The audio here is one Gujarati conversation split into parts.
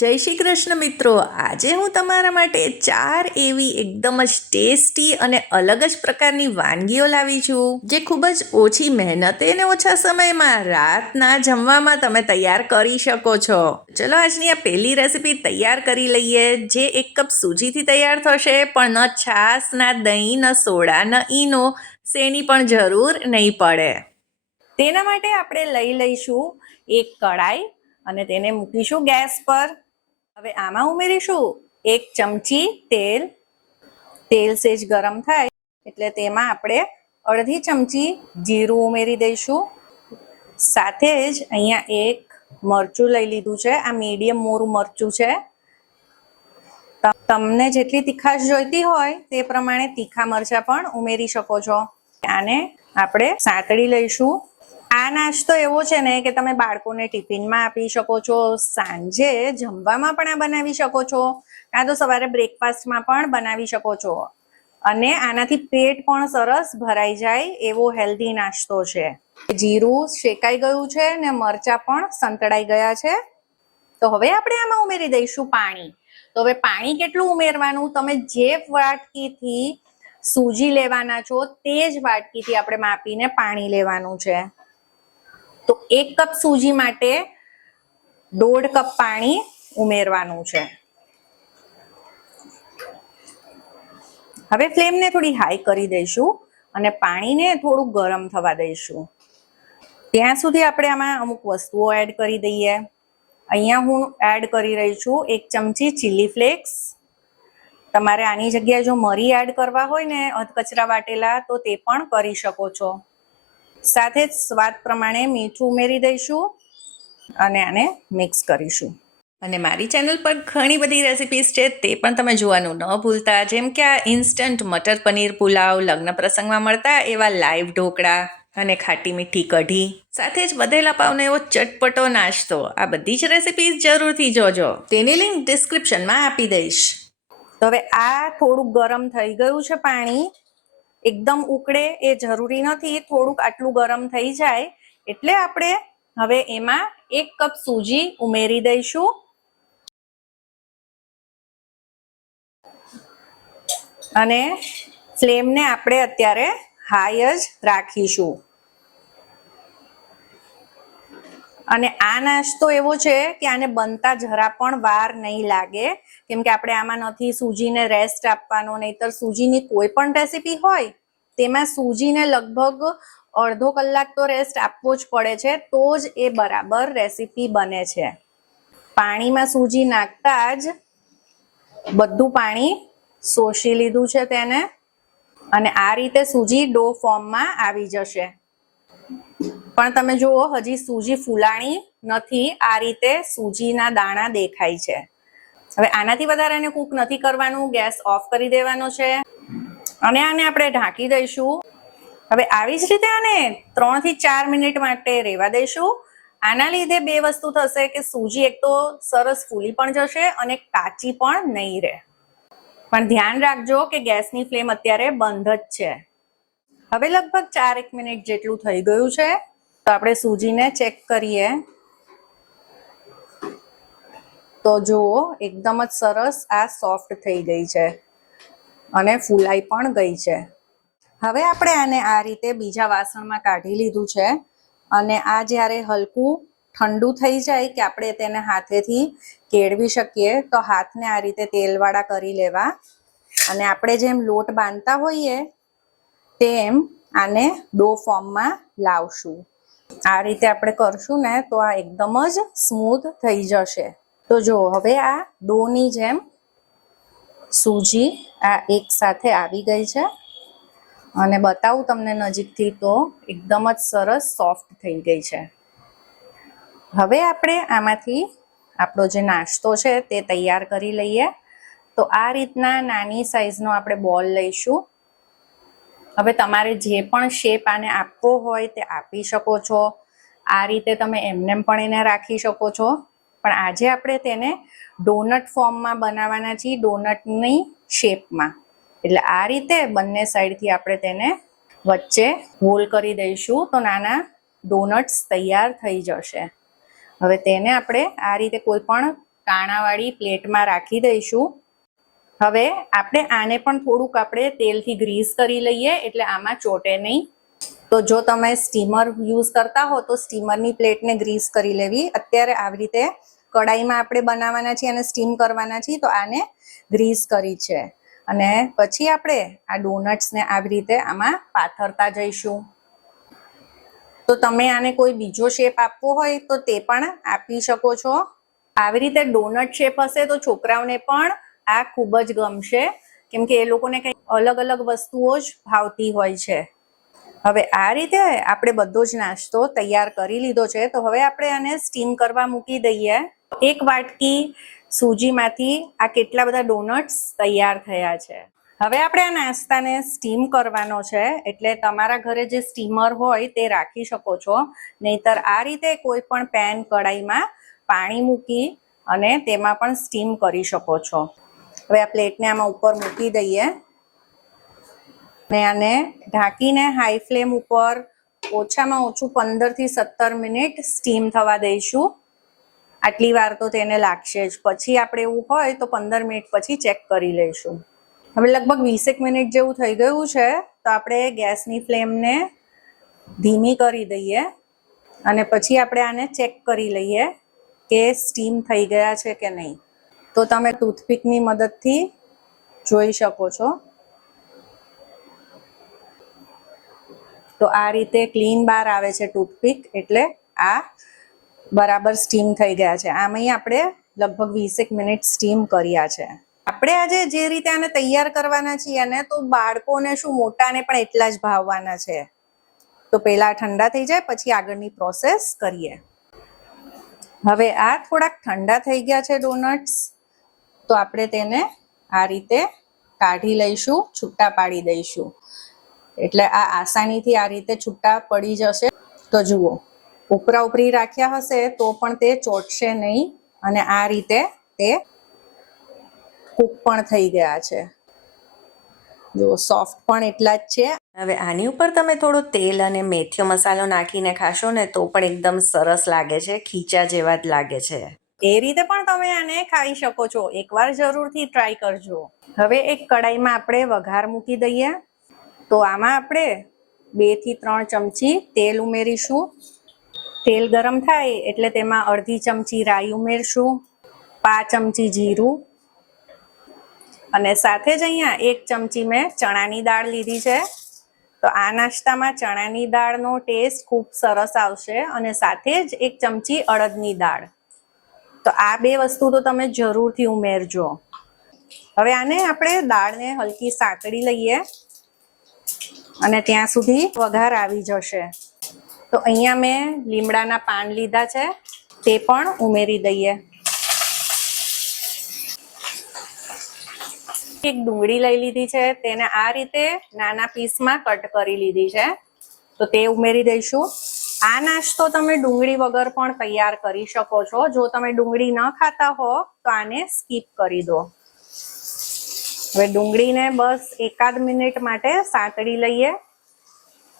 જય શ્રી કૃષ્ણ મિત્રો, આજે હું તમારા માટે 4 એવી એકદમ જ ટેસ્ટી અને અલગ જ પ્રકારની વાનગીઓ લાવી છું, જે ખૂબ જ ઓછી મહેનતે અને ઓછા સમયમાં રાતના જમવામાં તમે તૈયાર કરી શકો છો. ચલો આજની આ પહેલી રેસીપી તૈયાર કરી લઈએ, જે 1 કપ સૂજીથી તૈયાર થશે, પણ ન છાશ, ના દહીં, ન સોડા, ન ઈનો, શેની પણ જરૂર નહીં પડે. તેના માટે આપણે લઈ લઈશું એક કડાઈ અને તેને મૂકીશું ગેસ પર. હવે આમાં ઉમેરીશું 1 ચમચી તેલ. તેલ સેજ ગરમ થાય એટલે તેમાં આપણે અડધી ચમચી જીરું ઉમેરી દઈશું. સાથે જ અહીંયા એક મરચું લઈ લીધું છે, આ મીડિયમ મોરું મરચું છે. તમને જેટલી તીખાશ જોઈતી હોય તે પ્રમાણે તીખા મરચાં પણ ઉમેરી શકો છો. આને આપણે સાંતળી લઈશું. આ નાસ્તો એવો છે ને કે તમે બાળકોને ટિફિનમાં આપી શકો છો, સાંજે જમવામાં પણ આ બનાવી શકો છો, કાં તો સવારે બ્રેકફાસ્ટમાં પણ બનાવી શકો છો. અને આનાથી પેટ પણ સરસ ભરાઈ જાય એવો હેલ્ધી નાસ્તો છે. જીરું શેકાઈ ગયું છે ને મરચાં પણ સંતળાઈ ગયા છે. તો હવે આપણે આમાં ઉમેરી દઈશું પાણી. તો હવે પાણી કેટલું ઉમેરવાનું, તમે જે વાટકીથી સૂજી લેવાના છો તે જ વાટકીથી આપણે માપીને પાણી લેવાનું છે. તો 1 કપ સૂજી માટે 1.5 કપ પાણી ઉમેરવાનું છે. હવે ફ્લેમને થોડી હાઈ કરી દઈશું અને પાણીને થોડું ગરમ થવા દઈશું. ત્યાં સુધી આપણે આમાં અમુક વસ્તુઓ એડ કરી દઈએ. અહીંયા હું એડ કરી રહી છું 1 ચમચી ચીલી ફ્લેક્સ. તમારે આની જગ્યાએ જો મરી એડ કરવા હોય ને અધકચરા વાટેલા, તો તે પણ કરી શકો છો. સાથે જ સ્વાદ પ્રમાણે મીઠું ઉમેરી દઈશું અને આને મિક્સ કરીશું. અને મારી ચેનલ પર ઘણી બધી રેસિપીઝ છે, તે પણ તમે જોવાનું ન ભૂલતા, જેમ કે આ ઇન્સ્ટન્ટ મટર પનીર પુલાવ, લગ્ન પ્રસંગમાં મળતા એવા લાઈવ ઢોકળા અને ખાટી મીઠી કઢી, સાથે જ વધેલા પાવનો એવો ચટપટો નાસ્તો. આ બધી જ રેસિપીઝ જરૂરથી જોજો, તેની લિંક ડિસ્ક્રિપ્શનમાં આપી દઈશ. તો હવે આ થોડુંક ગરમ થઈ ગયું છે પાણી. એકદમ ઉકળે એ જરૂરી નથી, થોડુંક આટલું ગરમ થઈ જાય એટલે આપણે હવે એમાં 1 કપ સૂજી ઉમેરી દઈશું. અને ફ્લેમને આપણે અત્યારે હાઈ જ રાખીશું. અને આ નાસ્તો એવો છે કે આને બનતા જરા પણ વાર નહીં લાગે, કેમ કે આપણે આમાં નથી સૂજીને રેસ્ટ આપવાનો. નહીતર સૂજીની કોઈ પણ રેસીપી હોય તેમાં સૂજીને લગભગ અડધો કલાક તો રેસ્ટ આપવો જ પડે છે, તો જ એ બરાબર રેસીપી બને છે. પાણીમાં સૂજી નાખતા જ બધું પાણી શોષી લીધું છે તેને, અને આ રીતે સૂજી ડો ફોર્મમાં આવી જશે. પણ તમે જુઓ, હજી સૂજી ફૂલાણી નથી, આ રીતે સૂજીના દાણા દેખાય છે. હવે આનાથી વધારે એને કૂક નથી કરવાનું, ગેસ ઓફ કરી દેવાનો છે અને આને આપણે ઢાંકી દઈશું. હવે આવી જ રીતે આને 3 થી 4 મિનિટ માટે રહેવા દઈશું. આના લીધે 2 વસ્તુ થશે કે સૂજી એક તો સરસ ફૂલી પણ જશે અને કાચી પણ નહીં રહે. પણ ધ્યાન રાખજો કે ગેસની ફ્લેમ અત્યારે બંધ જ છે. હવે લગભગ 4 મિનિટ જેટલું થઈ ગયું છે, તો આપણે સૂજીને ચેક કરીએ. તો જુઓ, એકદમ જ સરસ આ સોફ્ટ થઈ ગઈ છે અને ફૂલાઈ પણ ગઈ છે. હવે આપણે આને આ રીતે બીજા વાસણમાં કાઢી લીધું છે અને આ જ્યારે હલકું ઠંડુ થઈ જાય કે આપણે તેને હાથેથી કેળવી શકીએ, તો હાથને આ રીતે તેલવાળા કરી લેવા અને આપણે જેમ લોટ બાંધતા હોઈએ તેમ આને ડો ફોર્મમાં લાવશું. આ રીતે આપણે કરશું ને તો આ એકદમ જ સ્મૂથ થઈ જશે. તો જો હવે આ ડોની જેમ સૂજી આ એક સાથે આવી ગઈ છે અને બતાવું તમને નજીકથી તો એકદમ જ સરસ સોફ્ટ થઈ ગઈ છે. હવે આપણે આમાંથી આપણો જે નાસ્તો છે તે તૈયાર કરી લઈએ. તો આ રીતના નાની સાઈઝનો આપણે બોલ લઈશું. હવે તમારે જે પણ શેપ આને આપવો હોય તે આપી શકો છો. આ રીતે તમે એમનેમ પણ એને રાખી શકો છો, પણ આજે આપણે તેને ડોનટ ફોર્મમાં બનાવવાના છીએ, ડોનટની શેપમાં. એટલે આ રીતે બંને સાઈડથી આપણે તેને વચ્ચે હોલ કરી દઈશું, તો નાના ડોનટ્સ તૈયાર થઈ જશે. હવે તેને આપણે આ રીતે કોઈ પણ કાણાવાળી પ્લેટમાં રાખી દઈશું. હવે આપણે આને પણ થોડુંક આપણે તેલથી ગ્રીસ કરી લઈએ એટલે આમાં ચોટે નહીં. તો જો તમે સ્ટીમર યુઝ કરતા હો તો સ્ટીમરની પ્લેટને ગ્રીસ કરી લેવી. અત્યારે આવી રીતે કડાઈમાં આપણે બનાવવાના છીએ અને સ્ટીમ કરવાના છીએ તો આને ગ્રીસ કરી છે. અને પછી આપણે આ ડોનટ્સને આવી રીતે આમાં પાથરતા જઈશું. તો તમે આને કોઈ બીજો શેપ આપવો હોય તો તે પણ આપી શકો છો. આવી રીતે ડોનટ શેપ હશે તો છોકરાઓને પણ આ ખૂબ જ ગમશે, કેમ કે એ લોકોને કંઈક અલગ અલગ વસ્તુઓ જ ભાવતી હોય છે. હવે આ રીતે આપણે બધો જ નાસ્તો તૈયાર કરી લીધો છે. તો હવે આપણે આને સ્ટીમ કરવા મૂકી દઈએ. 1 વાટકી સૂજીમાંથી આ કેટલા બધા ડોનટ્સ તૈયાર થયા છે. હવે આપણે આ નાસ્તાને સ્ટીમ કરવાનો છે, એટલે તમારા ઘરે જે સ્ટીમર હોય તે રાખી શકો છો. નહીતર આ રીતે કોઈ પણ પેન કડાઈમાં પાણી મૂકી અને તેમાં પણ સ્ટીમ કરી શકો છો. હવે આ પ્લેટને આમાં ઉપર મૂકી દઈએ ને આને ઢાંકીને હાઈ ફ્લેમ ઉપર ઓછામાં ઓછું 15 થી 17 મિનિટ સ્ટીમ થવા દઈશું. આટલી વાર તો તેને લાગશે જ. પછી આપણે એવું હોય તો 15 મિનિટ પછી ચેક કરી લઈશું. હવે લગભગ 20 મિનિટ જેવું થઈ ગયું છે. તો આપણે ગેસની ફ્લેમને ધીમી કરી દઈએ અને પછી આપણે આને ચેક કરી લઈએ કે સ્ટીમ થઈ ગયા છે કે નહીં. તો તમે ટૂથપીકની મદદથી જોઈ શકો છો. તો આ રીતે ક્લીન બાર આવે છે ટૂથપીક, એટલે આ બરાબર સ્ટીમ થઈ ગયા છે. આમાં આપણે લગભગ 20 મિનિટ સ્ટીમ કર્યા છે. આપણે આજે જે રીતે આને તૈયાર કરવાના છીએ ને તો બાળકોને શું મોટાને પણ એટલા જ ભાવવાના છે. તો પહેલા ઠંડા થઈ જાય પછી આગળની પ્રોસેસ કરીએ. હવે આ થોડાક ઠંડા થઈ ગયા છે ડોનટ્સ, તો આપણે તેને આ રીતે કાઢી લઈશું, છૂટા પાડી દઈશું. એટલે આ આસાનીથી આ રીતે છૂટા પડી જશે. તો જુઓ, ઉપરા ઉપરી રાખ્યા હશે તો પણ તે ચોટશે નહીં અને આ રીતે તે કૂક પણ થઈ ગયા છે. જો સોફ્ટ પણ એટલા જ છે. હવે આની ઉપર તમે થોડું તેલ અને મેથીનો મસાલો નાખીને ખાશો ને તો પણ એકદમ સરસ લાગે છે, ખીચા જેવા જ લાગે છે. એ રીતે પણ તમે આને ખાઈ શકો છો. એકવાર જરૂરથી ટ્રાય કરજો. હવે એક કડાઈમાં આપણે વઘાર મૂકી દઈએ. તો આમાં આપણે 2 થી 3 ચમચી તેલ ઉમેરીશું. તેલ ગરમ થાય એટલે તેમાં અડધી ચમચી રાઈ ઉમેરશું, 5 ચમચી જીરું અને સાથે જ અહીંયા 1 ચમચી મેં ચણાની દાળ લીધી છે. તો આ નાસ્તામાં ચણાની દાળનો ટેસ્ટ ખૂબ સરસ આવશે અને સાથે જ 1 ચમચી અડદની દાળ. તો આ 2 વસ્તુ તો તમે જરૂરથી ઉમેરજો. હવે આને આપણે દાળને હલકી સાંતળી લઈએ અને ત્યાં સુધી વઘાર આવી જશે. તો અહીંયા મેં લીમડાના પાન લીધા છે, તે પણ ઉમેરી દઈએ. એક ડુંગળી લઈ લીધી છે, તેને આ રીતે નાના પીસમાં કટ કરી લીધી છે. તો તે ઉમેરી દઈશું. આ નાસ્તો તમે ડુંગળી વગર પણ તૈયાર કરી શકો છો. જો તમે ડુંગળી ન ખાતા હો તો આને સ્કીપ કરી દો. હવે ડુંગળીને બસ 1 મિનિટ માટે સાંતળી લઈએ.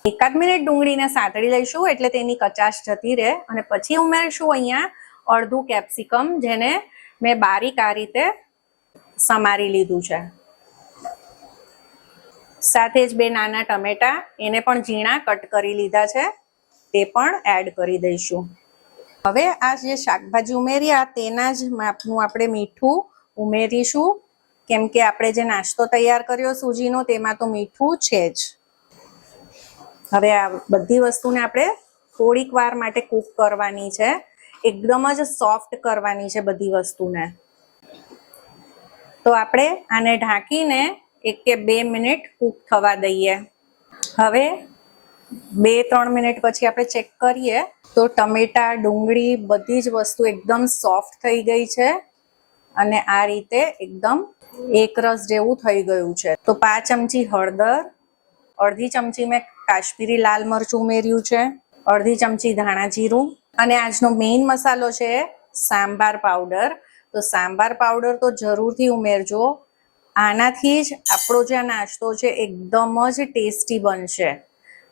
1 મિનિટ ડુંગળીને સાંતળી લઈશું એટલે તેની કચાશ જતી રહે અને પછી ઉમેરશું અહીંયા અડધું કેપ્સિકમ, જેને મેં બારીક આ રીતે સમારી લીધું છે. સાથે જ 2 નાના ટમેટા, એને પણ ઝીણા કટ કરી લીધા છે, તે પણ એડ કરી દઈશું. હવે આ જે શાકભાજી ઉમેર્યા તેના જ માપનું આપણે મીઠું ઉમેરીશું, કેમ કે આપણે જે નાસ્તો તૈયાર કર્યો સૂજીનો તેમાં તો મીઠું છે જ. હવે આ બધી વસ્તુને આપણે થોડીક વાર માટે કૂક કરવાની છે. એકદમ જ સોફ્ટ કરવાની છે બધી વસ્તુને. તો આપણે આને ઢાંકીને 1 કે 2 મિનિટ કૂક થવા દઈએ. હવે 2-3 મિનિટ પછી આપણે ચેક કરીએ તો ટમેટા, ડુંગળી બધી જ વસ્તુ એકદમ સોફ્ટ થઈ ગઈ છે અને આ રીતે એકદમ એકરસ જેવું થઈ ગયું છે. તો 5 ચમચી હળદર, અડધી ચમચી મેં કાશ્મીરી લાલ મરચું ઉમેર્યું છે, અડધી ચમચી ધાણા જીરું અને આજનો મેઇન મસાલો છે સાંભાર પાવડર. તો સાંભાર પાવડર તો જરૂરથી ઉમેરજો. આનાથી જ આપણો જે નાસ્તો છે એકદમ જ ટેસ્ટી બનશે.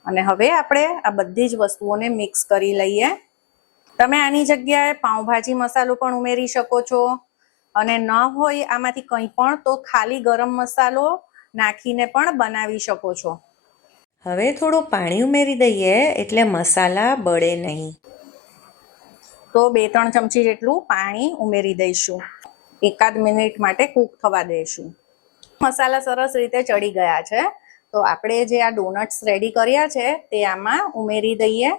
અને હવે આપણે આ બધી જ વસ્તુઓને મિક્સ કરી લઈએ. તમે આની જગ્યાએ પાઉંભાજી મસાલો પણ ઉમેરી શકો છો, અને ન હોય આમાંથી કંઈ પણ તો ખાલી ગરમ મસાલો નાખીને પણ બનાવી શકો છો. હવે થોડું પાણી ઉમેરી દઈએ એટલે મસાલા બળે નહીં. તો 2-3 ચમચી જેટલું પાણી ઉમેરી દઈશું. 1 મિનિટ માટે કૂક થવા દઈશું. મસાલા સરસ રીતે ચડી ગયા છે, તો આપણે જે આ ડોનટ્સ રેડી કર્યા છે તે આમાં ઉમેરી દઈએ.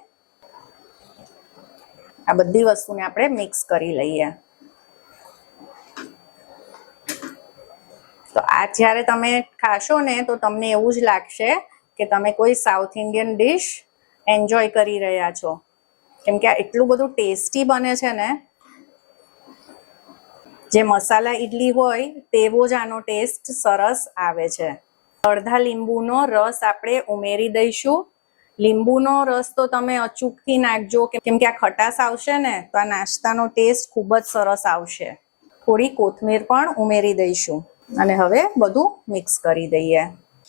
આ બધી વસ્તુને આપણે મિક્સ કરી લઈએ. તો આ જ્યારે તમે ખાશો ને તો તમને એવું જ લાગશે કે તમે કોઈ સાઉથ ઇન્ડિયન ડિશ એન્જોય કરી રહ્યા છો, કેમ કે આ એટલું બધું ટેસ્ટી બને છે ને. જે મસાલા ઈડલી હોય તેવો જ આનો ટેસ્ટ સરસ આવે છે. અડધા લીંબુનો રસ આપણે ઉમેરી દઈશું. લીંબુનો રસ તો તમે અચૂકથી નાખજો, કેમ કે આ ખટાશ આવશે ને તો આ નાસ્તાનો ટેસ્ટ ખૂબ જ સરસ આવશે. થોડી કોથમીર પણ ઉમેરી દઈશું અને હવે બધું મિક્સ કરી દઈએ.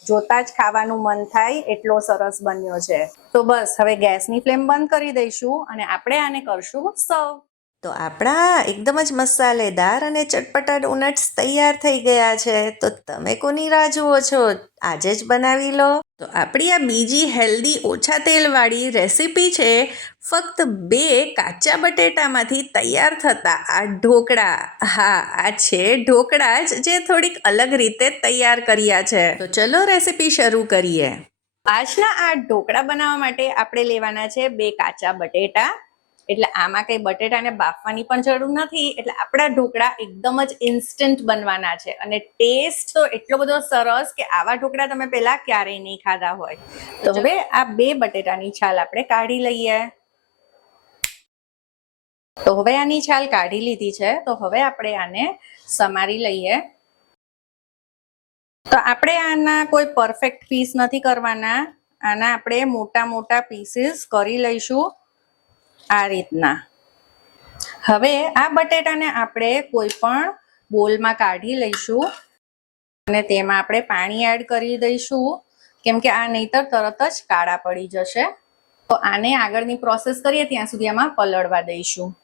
જોતા જ ખાવાનું મન થાય એટલો સરસ બન્યો છે. તો બસ હવે ગેસની ફ્લેમ બંધ કરી દઈશું અને આપણે આને કરશું સર્વ. તો આપણા એકદમ જ મસાલેદાર અને ચટપટા ડોનટ્સ તૈયાર થઈ ગયા છે. તો તમે કોની રાહ જુઓ છો? આજે જ બનાવી લો. તો આપણી આ બીજી હેલ્ધી ઓછા તેલવાળી રેસીપી છે ફક્ત 2 કાચા બટેટામાંથી તૈયાર થતા આ ઢોકળા. હા, આ છે ઢોકળા જ, જે થોડીક અલગ રીતે તૈયાર કર્યા છે. તો ચલો રેસીપી શરૂ કરીએ. આજના આ ઢોકળા બનાવવા માટે આપણે લેવાના છે 2 કાચા બટેટા. એટલે આમાં કંઈ બટેટાને બાફવાની પણ જરૂર નથી. એટલે આપણા ઢોકળા એકદમ જ ઇન્સ્ટન્ટ બનવાના છે અને ટેસ્ટ તો એટલો બધો સરસ કે આવા ઢોકળા તમે પહેલા ક્યારેય નહીં ખાધા હોય. તો હવે આ 2 બટેટાની છાલ આપણે કાઢી લઈએ. તો હવે આની છાલ કાઢી લીધી છે, તો હવે આપણે આને સમારી લઈએ. તો આપણે આના કોઈ પરફેક્ટ પીસ નથી કરવાના. આના આપણે મોટા મોટા પીસીસ કરી લઈશું આ રીતના. હવે આ બટેટાને આપણે કોઈ પણ બોલમાં કાઢી લઈશું અને તેમાં આપણે પાણી એડ કરી દઈશું, કેમ કે આ નહીતર તરત જ કાળા પડી જશે. તો આને આગળની પ્રોસેસ કરીએ ત્યાં સુધી આમાં પલળવા દઈશું.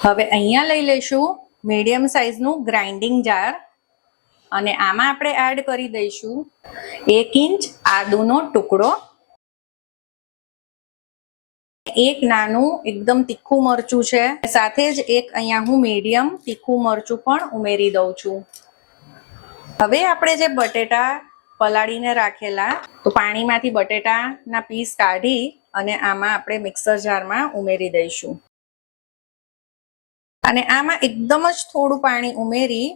હવે અહીંયા લઈ લઈશું મીડિયમ સાઇઝનું ગ્રાઇન્ડિંગ જાર અને આમાં આપણે એડ કરી દઈશું 1 ઇંચ આદુનો ટુકડો, 1 નાનું એકદમ તીખું મરચું છે, સાથે જ એક અહીંયા હું મીડિયમ તીખું મરચું પણ ઉમેરી દઉં છું. હવે આપણે જે બટેટા પલાળીને રાખેલા, તો પાણીમાંથી બટેટાના પીસ કાઢી અને આમાં આપણે મિક્સર જારમાં ઉમેરી દઈશું. અને આમાં એકદમ જ થોડું પાણી ઉમેરી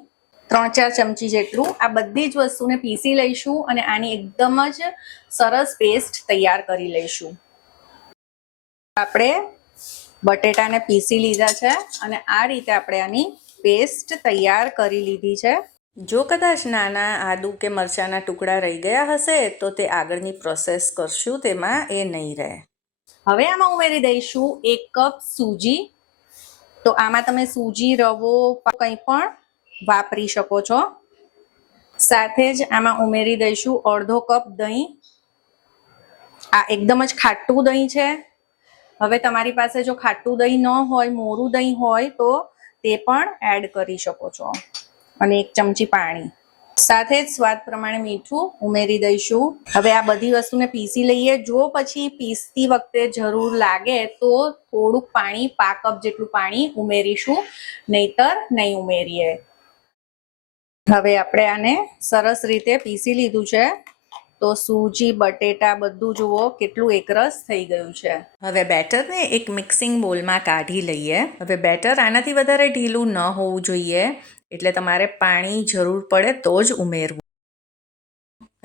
3-4 ચમચી જેટલું આ બધી જ વસ્તુને પીસી લઈશું અને આની એકદમ જ સરસ પેસ્ટ તૈયાર કરી લઈશું. આપણે બટેટાને પીસી લીધા છે અને આ રીતે આપણે આની પેસ્ટ તૈયાર કરી લીધી છે. જો કદાચ નાના આદુ કે મરચાંના ટુકડા રહી ગયા હશે તો તે આગળની પ્રોસેસ કરશું તેમાં એ નહીં રહે. હવે આમાં ઉમેરી દઈશું 1 કપ સૂજી. તો આમાં તમે સૂજી, રવો કંઈ પણ વાપરી શકો છો. સાથે જ આમાં ઉમેરી દઈશું અડધો કપ દહીં. આ એકદમ જ ખાટું દહીં છે. હવે તમારી પાસે જો ખાટું દહીં ન હોય, મોરું દહીં હોય તો તે પણ એડ કરી શકો છો. અને 1 ચમચી પાણી, સાથે જ સ્વાદ પ્રમાણે મીઠું ઉમેરી દઈશું. હવે આ બધી વસ્તુને પીસી લઈએ. જો પછી પીસતી વખતે જરૂર લાગે તો થોડુંક પાણી, 1/2 કપ જેટલું પાણી ઉમેરીશું, નહીતર નહીં ઉમેરીએ. હવે આપણે આને સરસ રીતે પીસી લીધું છે. તો સૂજી, બટેટા બધું જુઓ કેટલું એકરસ થઈ ગયું છે. હવે બેટરને એક મિક્સિંગ બોલમાં કાઢી લઈએ. હવે બેટર આનાથી વધારે ઢીલું ન હોવું જોઈએ, એટલે તમારે પાણી જરૂર પડે તો જ ઉમેરવું.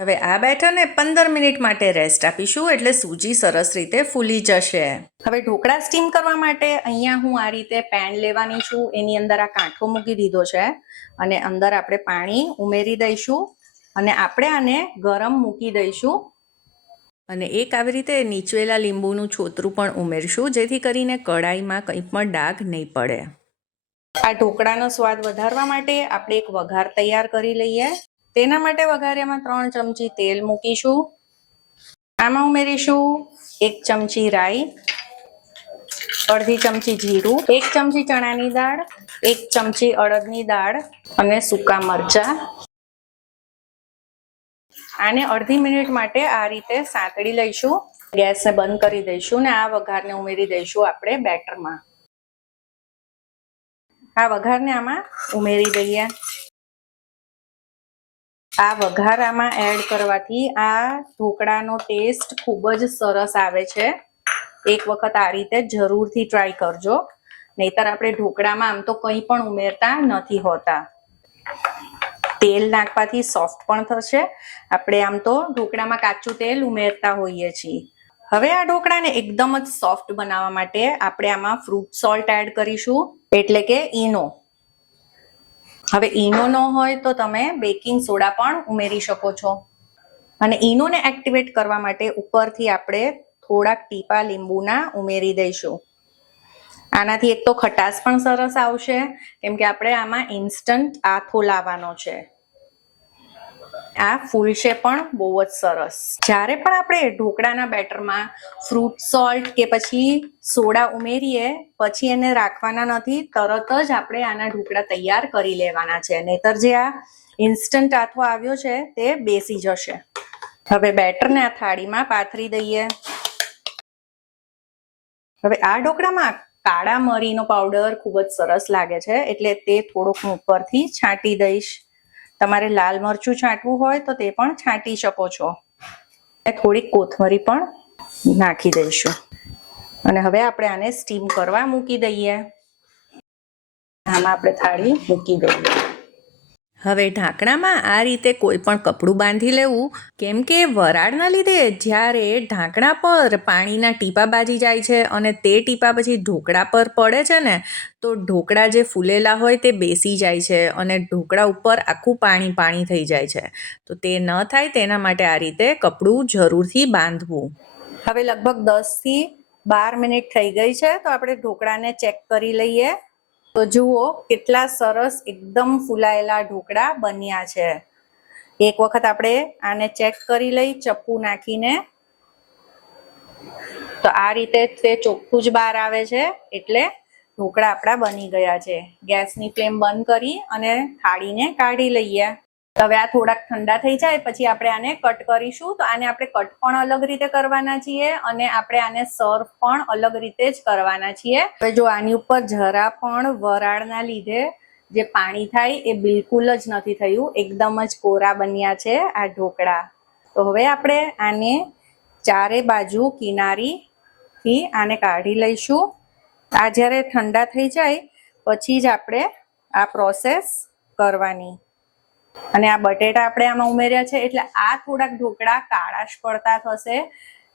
હવે આ બેટરને 15 મિનિટ માટે રેસ્ટ આપીશું, એટલે સૂજી સરસ રીતે ફૂલી જશે. હવે ઢોકળા સ્ટીમ કરવા માટે અહીંયા હું આ રીતે પેન લેવાની છું. એની અંદર આ કાંઠો મૂકી દીધો છે અને અંદર આપણે પાણી ઉમેરી દઈશું અને આપણે આને ગરમ મૂકી દઈશું. અને એક આવી રીતે નીચવેલા લીંબુનું છોતરું પણ ઉમેરશું, જેથી કરીને કઢાઈમાં કંઈ પણ ડાઘ નહીં પડે. આ ઢોકળાનો સ્વાદ વધારવા માટે આપણે એક વઘાર તૈયાર કરી લઈએ. તેના માટે વઘારિયામાં 3 ચમચી તેલ મૂકીશું. આમાં ઉમેરીશું 1 ચમચી રાઈ, અડધી ચમચી જીરું, 1 ચમચી ચણાની દાળ, 1 ચમચી અડદની દાળ અને સૂકા મરચાં. આને અડધી મિનિટ માટે આ રીતે સાંતળી લઈશું. ગેસને બંધ કરી દઈશું ને આ વઘારને ઉમેરી દઈશું આપણે બેટરમાં. આ વઘારને આમાં ઉમેરી દઈએ. આ વઘાર આમાં એડ કરવાથી આ ઢોકળાનો ટેસ્ટ ખૂબ જ સરસ આવે છે. એક વખત આ રીતે જરૂરથી ટ્રાય કરજો, નહીતર આપણે ઢોકળામાં આમ તો કંઈ પણ ઉમેરતા નથી હોતા. તેલ નાખવાથી સોફ્ટ પણ થશે. આપણે આમ તો ઢોકળામાં કાચું તેલ ઉમેરતા હોઈએ છીએ. હવે આ ઢોકળાને એકદમ જ સોફ્ટ બનાવવા માટે આપણે આમાં ફ્રૂટ સોલ્ટ એડ કરીશું, એટલે કે ઈનો. હવે ઈનો ન હોય તો તમે બેકિંગ સોડા પણ ઉમેરી શકો છો. અને ઈનોને એક્ટિવેટ કરવા માટે ઉપરથી આપણે થોડાક ટીપા લીંબુના ઉમેરી દઈશું. આનાથી એક તો ખટાશ પણ સરસ આવશે, કેમ કે આપણે આમાં ઇન્સ્ટન્ટ આથો લાવવાનો છે. આ ફૂલશે પણ બહુ જ સરસ. જ્યારે પણ આપણે ઢોકળાના બેટરમાં ફ્રૂટ સોલ્ટ કે પછી સોડા ઉમેરીએ પછી એને રાખવાના નથી, તરત જ આપણે આના ઢોકળા તૈયાર કરી લેવાના છે, નહીતર જે આ ઇન્સ્ટન્ટ આથો આવ્યો છે તે બેસી જશે. હવે બેટરને આ થાળીમાં પાથરી દઈએ. હવે આ ઢોકળામાં કાળા મરીનો પાવડર ખૂબ જ સરસ લાગે છે, એટલે તે થોડુંક હું ઉપરથી છાંટી દઈશ. તમારે લાલ મરચું છાંટવું હોય તો તે પણ છાંટી શકો છો. થોડીક કોથમરી પણ નાખી દઈશું. અને હવે આપણે આને સ્ટીમ કરવા મૂકી દઈએ. આમાં આપણે થાળી મૂકી દઈએ. હવે ઢાંકણામાં આ રીતે કોઈ પણ કપડું બાંધી લેવું, કેમ કે વરાળના લીધે જ્યારે ઢાંકણા પર પાણીના ટીપા બાજી જાય છે અને તે ટીપા પછી ઢોકળા પર પડે છે ને, તો ઢોકળા જે ફૂલેલા હોય તે બેસી જાય છે અને ઢોકળા ઉપર આખું પાણી પાણી થઈ જાય છે. તો તે ન થાય તેના માટે આ રીતે કપડું જરૂરથી બાંધવું. હવે લગભગ 10 થી 12 મિનિટ થઈ ગઈ છે, તો આપણે ઢોકળાને ચેક કરી લઈએ. તો જુઓ કેટલા સરસ એકદમ ફૂલાયેલા ઢોકળા બન્યા છે. એક વખત આપણે આને ચેક કરી લઈ ચપ્પુ નાખીને. તો આ રીતે તે ચોખ્ખું જ બહાર આવે છે, એટલે ઢોકળા આપણા બની ગયા છે. ગેસની ફ્લેમ બંધ કરી અને થાળીને કાઢી લઈએ. હવે આ થોડાક ઠંડા થઈ જાય પછી આપણે આને કટ કરીશું. તો આને આપણે કટ પણ અલગ રીતે કરવાના છીએ અને આપણે આને સર્વ પણ અલગ રીતે જ કરવાના છીએ. હવે જો આની ઉપર જરા પણ વરાળના લીધે જે પાણી થાય એ બિલકુલ જ નથી થયું, એકદમ જ કોરા બન્યા છે આ ઢોકળા. તો હવે આપણે આને ચારે બાજુ કિનારીથી આને કાઢી લઈશું. આ જ્યારે ઠંડા થઈ જાય પછી જ આપણે આ પ્રોસેસ કરવાની. અને આ બટેટા આપણે આમાં ઉમેર્યા છે એટલે આ થોડાક ઢોકળા કાળાશ પડતા થશે.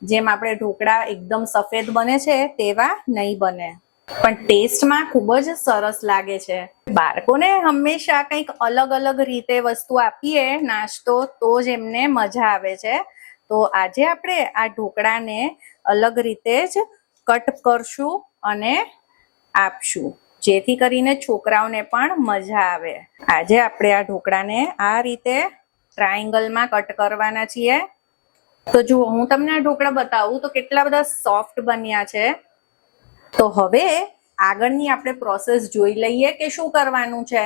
જેમ આપણે ઢોકળા એકદમ સફેદ બને છે તેવા નહીં બને, પણ ટેસ્ટમાં ખૂબ જ સરસ લાગે છે. બાળકોને હંમેશા કંઈક અલગ અલગ રીતે વસ્તુ આપીએ નાસ્તો, તો જ એમને મજા આવે છે. તો આજે આપણે આ ઢોકળાને અલગ રીતે જ કટ કરશું અને આપશું, જેથી કરીને છોકરાઓને પણ મજા આવે. આજે આપણે આ ઢોકળાને આ રીતે ટ્રાયેંગલમાં કટ કરવાના છીએ. તો જુઓ હું તમને આ ઢોકળા બતાવું તો કેટલા બધા સોફ્ટ બન્યા છે. તો હવે આગળની આપણે પ્રોસેસ જોઈ લઈએ કે શું કરવાનું છે.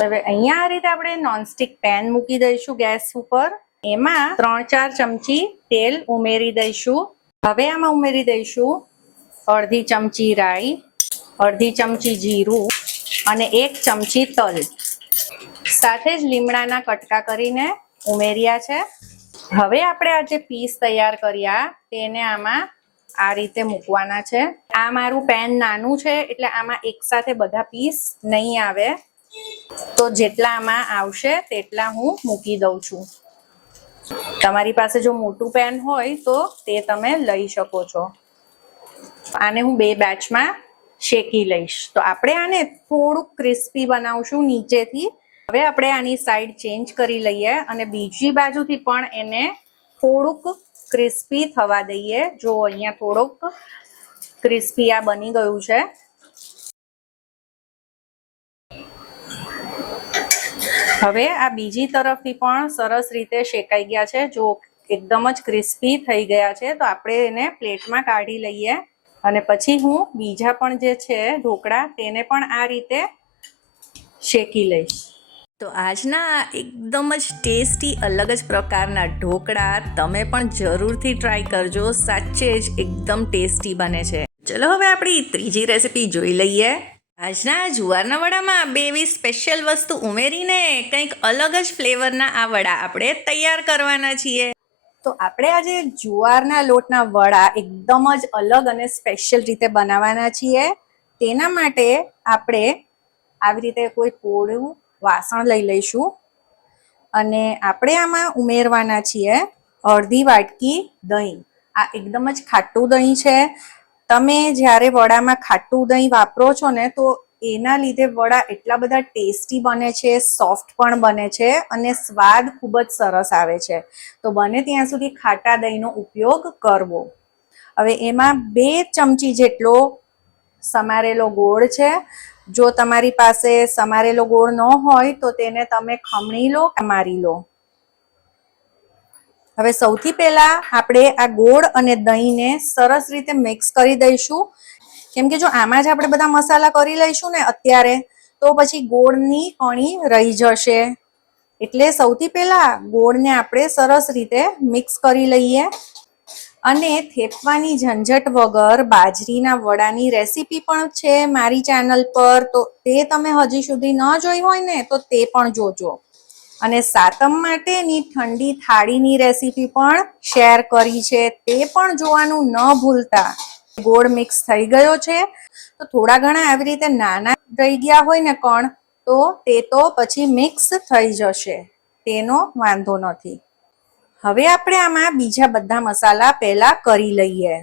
હવે અહીંયા આ રીતે આપણે નોનસ્ટિક પેન મૂકી દઈશું ગેસ ઉપર. એમાં 3-4 ચમચી તેલ ઉમેરી દઈશું. હવે આમાં ઉમેરી દઈશું અડધી ચમચી રાઈ, અડધી ચમચી જીરું અને 1 ચમચી તલ. સાથે જ લીમડાના કટકા કરીને ઉમેર્યા છે. હવે આપણે આ જે પીસ તૈયાર કર્યા તેને આમાં આ રીતે મૂકવાના છે. આ મારું પેન નાનું છે એટલે આમાં એકસાથે બધા પીસ નહીં આવે, તો જેટલા આમાં આવશે તેટલા હું મૂકી દઉં છું. તમારી પાસે જો મોટું પેન હોય તો તે તમે લઈ શકો છો. આને હું 2 બેચમાં શેકી લઈશ. તો આપણે આને થોડુંક ક્રિસ્પી બનાવશું નીચેથી. હવે આપણે આની સાઈડ ચેન્જ કરી લઈએ અને બીજી બાજુથી પણ એને થોડુંક ક્રિસ્પી થવા દઈએ. જો અહીંયા થોડુંક ક્રિસ્પી આ બની ગયું છે. હવે આ બીજી તરફથી પણ સરસ રીતે શેકાઈ ગયા છે. જો એકદમ જ ક્રિસ્પી થઈ ગયા છે, તો આપણે એને પ્લેટમાં કાઢી લઈએ. અને પછી હું બીજા પણ જે છે ઢોકળા તેને પણ આ રીતે શેકી લઈશ. તો આજના એકદમ જ ટેસ્ટી અલગ જ પ્રકારના ઢોકળા તમે પણ જરૂરથી ટ્રાય કરજો. સાચે જ એકદમ ટેસ્ટી બને છે. ચલો હવે આપણી ત્રીજી રેસીપી જોઈ લઈએ. આજના જુવારના વડામાં બે એવી સ્પેશિયલ વસ્તુ ઉમેરીને કંઈક અલગ જ ફ્લેવરના આ વડા આપણે તૈયાર કરવાના છીએ. તો આપણે આજે જુવારના લોટના વડા એકદમ જ અલગ અને સ્પેશિયલ રીતે બનાવવાના છીએ. તેના માટે આપણે આવી રીતે કોઈ પોળું વાસણ લઈ લઈશું અને આપણે આમાં ઉમેરવાના છીએ અડધી વાટકી દહીં. આ એકદમ જ ખાટું દહીં છે. તમે જ્યારે વડામાં ખાટું દહીં વાપરો છો ને તો એના લીધે વડા એટલા બધા ટેસ્ટી બને છે, સોફ્ટ પણ બને છે અને સ્વાદ ખૂબ જ સરસ આવે છે. તો બને ત્યાં સુધી ખાટા દહીંનો ઉપયોગ કરવો. હવે એમાં 2 ચમચી જેટલો સમારેલો ગોળ છે. જો તમારી પાસે સમારેલો ગોળ ન હોય તો તેને તમે ખમણી લો, મારી લો. હવે સૌથી પહેલા આપણે આ ગોળ અને દહીંને સરસ રીતે મિક્સ કરી દઈશું. કેમ કે જો આમાં જ આપણે બધા મસાલા કરી લઈશું ને અત્યારે તો પછી ગોળની કણી રહી જશે. એટલે સૌથી પહેલા ગોળને આપણે સરસ રીતે મિક્સ કરી લઈએ અને થેપવાની ઝંઝટ વગર બાજરીના વડાની રેસીપી પણ છે મારી ચેનલ પર. તો તે તમે હજી સુધી ન જોઈ હોય ને તો તે પણ જોજો. અને સાતમ માટેની ઠંડી થાળીની રેસીપી પણ શેર કરી છે, તે પણ જોવાનું ન ભૂલતા. ગોળ મિક્સ થઈ ગયો છે તો થોડા ઘણા આવી રીતે નાના રહી ગયા હોય ને કણ તો તે તો પછી મિક્સ થઈ જશે, તેનો વાંધો નથી. હવે આપણે આમાં બીજા બધા મસાલા પહેલા કરી લઈએ.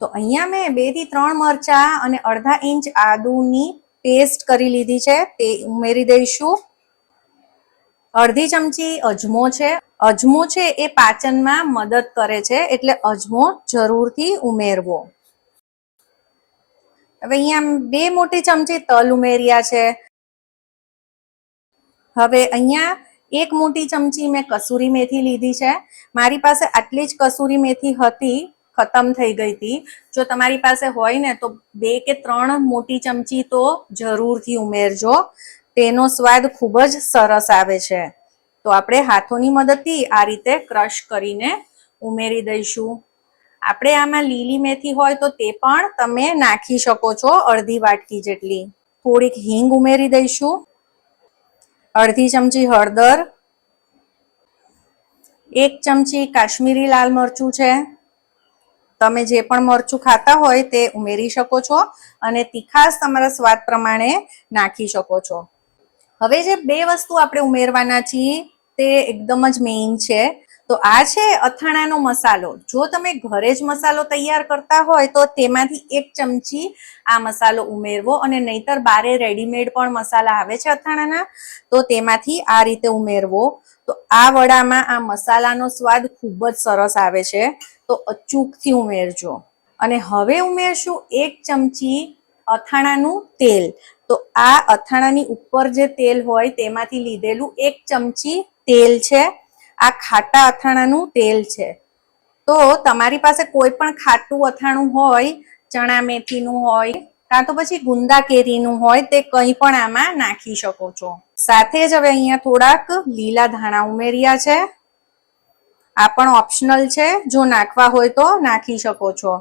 તો અહીંયા મેં 2 થી 3 મરચા અને અડધા ઇંચ આદુની પેસ્ટ કરી લીધી છે, તે ઉમેરી દઈશું. અડધી ચમચી અજમો છે. અજમો છે એ પાચનમાં મદદ કરે છે, એટલે અજમો જરૂરથી ઉમેરવો. હવે અહીંયા 2 મોટી ચમચી તલ ઉમેર્યા છે. હવે અહીંયા 1 મોટી ચમચી મેં કસૂરી મેથી લીધી છે. મારી પાસે આટલી જ કસૂરી મેથી હતી, ખતમ થઈ ગઈ હતી. જો તમારી પાસે હોય ને તો 2 કે 3 મોટી ચમચી તો જરૂરથી ઉમેરજો. તેનો સ્વાદ ખૂબ જ સરસ આવે છે. તો આપણે હાથોની મદદથી આ રીતે ક્રશ કરીને ઉમેરી દઈશું. આપણે આમાં લીલી મેથી હોય તો તે પણ તમે નાખી શકો છો, અડધી વાટકી જેટલી. થોડીક હિંગ ઉમેરી દઈશું. અડધી ચમચી હળદર, 1 ચમચી કાશ્મીરી લાલ મરચું છે. તમે જે પણ મરચું ખાતા હોય તે ઉમેરી શકો છો અને તીખાશ તમારા સ્વાદ પ્રમાણે નાખી શકો છો. હવે જે 2 વસ્તુ આપણે ઉમેરવાના છીએ તે એકદમ જ મેઇન છે. તો આ છે અથાણાનો મસાલો. જો તમે ઘરે જ મસાલો તૈયાર કરતા હોય તો તેમાંથી 1 ચમચી આ મસાલો ઉમેરવો અને નહીતર બારે રેડીમેડ પણ મસાલા આવે છે અથાણાના, તો તેમાંથી આ રીતે ઉમેરવો. તો આ વડામાં આ મસાલાનો સ્વાદ ખૂબ જ સરસ આવે છે, તો અચૂકથી ઉમેરજો. અને હવે ઉમેરશું 1 ચમચી અથાણાનું તેલ. તો આ અથાણાની ઉપર જે તેલ હોય તેમાંથી લીધેલું 1 ચમચી તેલ છે. આ ખાટા અથાણાનું તેલ છે. તો તમારી પાસે કોઈ પણ ખાટું અથાણું હોય, ચણા મેથીનું હોય કાં તો પછી ગુંદા કેરીનું હોય, તે કંઈ પણ આમાં નાખી શકો છો. સાથે જ હવે અહીંયા થોડાક લીલા ધાણા ઉમેર્યા છે. આ પણ ઓપ્શનલ છે, જો નાખવા હોય તો નાખી શકો છો.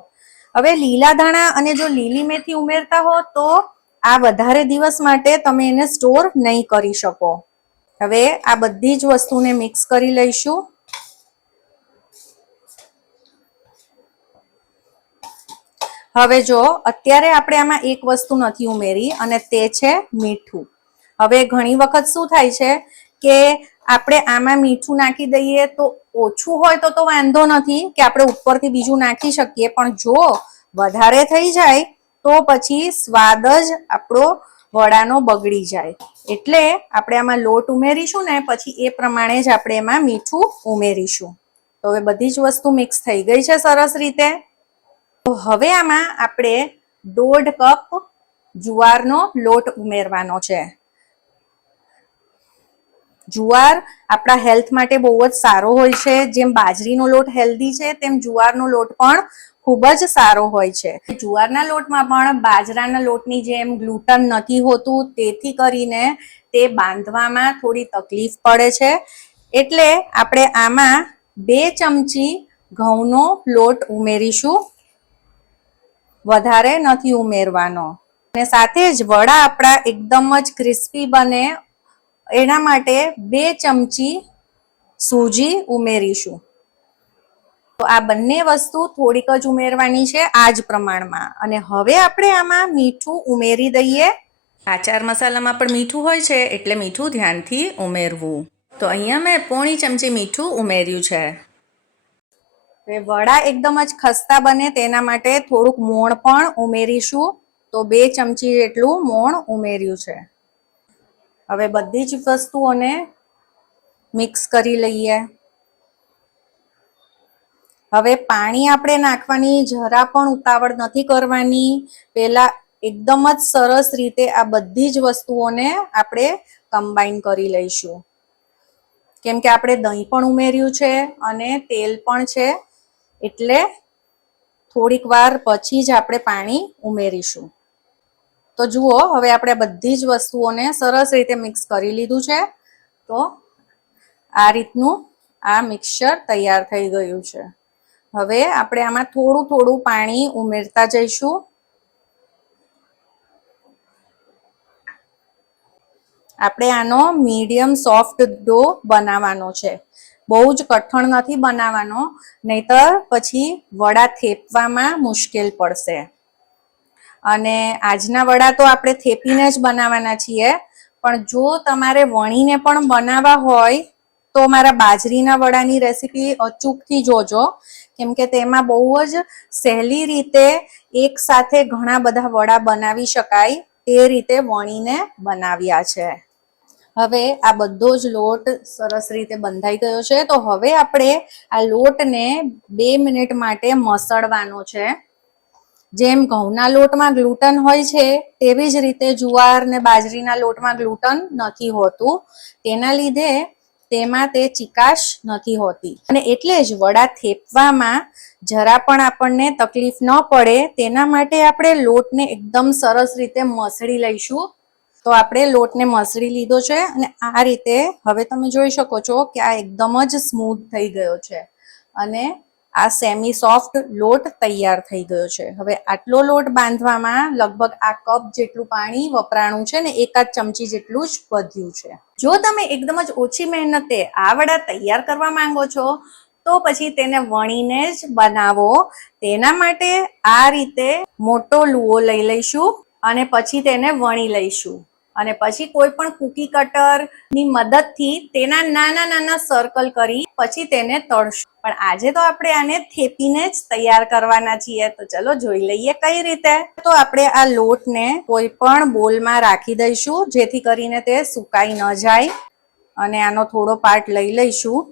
હવે લીલા ધાણા અને જો લીલી મેથી ઉમેરતા હો તો આ વધારે દિવસ માટે તમે એને સ્ટોર નહીં કરી શકો. હવે આ બધી જ વસ્તુને મિક્સ કરી લઈશું. હવે જો અત્યારે આપણે આમાં એક વસ્તુ નથી ઉમેરી અને તે છે મીઠું. હવે ઘણી વખત શું થાય છે કે આપણે આમાં મીઠું નાખી દઈએ તો ઓછું હોય તો વાંધો નથી કે આપણે ઉપરથી બીજું નાખી શકીએ, પણ જો વધારે થઈ જાય તો પછી સ્વાદ જ આપણો વડાનો બગડી જાય. એટલે આપણે આમાં લોટ ઉમેરીશું ને પછી એ પ્રમાણે જ આપણે એમાં મીઠું ઉમેરીશું. તો હવે બધી જ વસ્તુ મિક્સ થઈ ગઈ છે સરસ રીતે. તો હવે આમાં આપણે 1.5 કપ જુવારનો લોટ ઉમેરવાનો છે. જુવાર આપણા હેલ્થ માટે બહુ જ સારો હોય છે. જેમ બાજરીનો લોટ હેલ્ધી છે તેમ જુવારનો લોટ પણ ખૂબ જ સારો હોય છે. જુવારના લોટમાં પણ બાજરાના લોટની જેમ ગ્લુટન નથી હોતું, તેથી કરીને તે બાંધવામાં થોડી તકલીફ પડે છે. એટલે આપણે આમાં 2 ચમચી ઘઉંનો લોટ ઉમેરીશું, વધારે નથી ઉમેરવાનો. અને સાથે જ વડા આપણા એકદમ જ ક્રિસ્પી બને એના માટે 2 ચમચી સૂજી ઉમેરીશું. તો આ બંને વસ્તુ થોડીક જ ઉમેરવાની છે આ જ પ્રમાણમાં. અને હવે આપણે આમાં મીઠું ઉમેરી દઈએ. આચાર મસાલામાં પણ મીઠું હોય છે, એટલે મીઠું ધ્યાનથી ઉમેરવું. તો અહીંયા મેં પોણી ચમચી મીઠું ઉમેર્યું છે. વડા એકદમ જ ખસ્તા બને તેના માટે થોડુંક મોણ પણ ઉમેરીશું. તો 2 ચમચી જેટલું મોણ ઉમેર્યું છે. હવે બધી જ વસ્તુઓને મિક્સ કરી લઈએ. હવે પાણી આપણે નાખવાની જરા પણ ઉતાવળ નથી કરવાની. પહેલા એકદમ જ સરસ રીતે આ બધી જ વસ્તુઓને આપણે કમ્બાઈન કરી લઈશું. કેમ કે આપણે દહીં પણ ઉમેર્યું છે અને તેલ પણ છે, એટલે થોડીક વાર પછી જ આપણે પાણી ઉમેરીશું. તો જુઓ, હવે આપણે બધી જ વસ્તુઓને સરસ રીતે મિક્સ કરી લીધું છે. તો આ રીતનું આ મિક્સચર તૈયાર થઈ ગયું છે. હવે આપણે આમાં થોડું થોડું પાણી ઉમેરતા જઈશું. આપણે આનો મીડિયમ સોફ્ટ ડો બનાવવાનો છે. બહુ જ કઠણ નથી બનાવવાનો, નહીતર પછી વડા થેપવામાં મુશ્કેલ પડશે. અને આજના વડા તો આપણે થેપીને જ બનાવવાના છીએ, પણ જો તમારે વણીને પણ બનાવવા હોય તો મારા બાજરીના વડાની રેસીપી અચૂકથી જોજો, કેમ કે તેમાં બહુ જ સહેલી રીતે એક સાથે ઘણા બધા વડા બનાવી શકાય તે રીતે વણીને બનાવ્યા છે. હવે આ બધો જ લોટ સરસ રીતે બંધાઈ ગયો છે. તો હવે આપણે આ લોટને 2 મિનિટ માટે મસળવાનો છે. જેમ ઘઉંના લોટમાં ગ્લુટન હોય છે, તેવી જ રીતે જુવાર ને બાજરીના લોટમાં ગ્લુટન નથી હોતું. તેના લીધે તેમાં તે ચીકાશ નથી હોતી, અને એટલે જ વડા થેપવામાં જરા પણ આપણને તકલીફ ન પડે તેના માટે આપણે લોટને એકદમ સરસ રીતે મસળી લઈશું. તો આપણે લોટને મસળી લીધો છે અને આ રીતે હવે તમે જોઈ શકો છો કે આ એકદમ જ સ્મૂથ થઈ ગયો છે અને આ સેમી સોફ્ટ લોટ તૈયાર થઈ ગયો છે. હવે આટલો લોટ બાંધવામાં લગભગ આ કપ જેટલું પાણી વપરાણું છે ને 1 ચમચી જેટલું જ વધ્યું છે. જો તમે એકદમ જ ઓછી મહેનતે આ વડા તૈયાર કરવા માંગો છો તો પછી તેને વણીને જ બનાવો. તેના માટે આ રીતે મોટો લુઓ લઈ લઈશું અને પછી તેને વણી લઈશું. અને પછી કોઈ પણ કૂકી કટર ની મદદથી તેના નાના નાના સર્કલ કરી પછી તેને તળશું. પણ આજે તો આપણે આને થેપીને જ તૈયાર કરવાના છીએ. તો ચલો જોઈ લઈએ કઈ રીતે. તો આપણે આ લોટને કોઈ પણ બોલમાં રાખી દઈશું, જેથી કરીને તે સુકાઈ ન જાય. અને આનો થોડો પાર્ટ લઈ લઈશું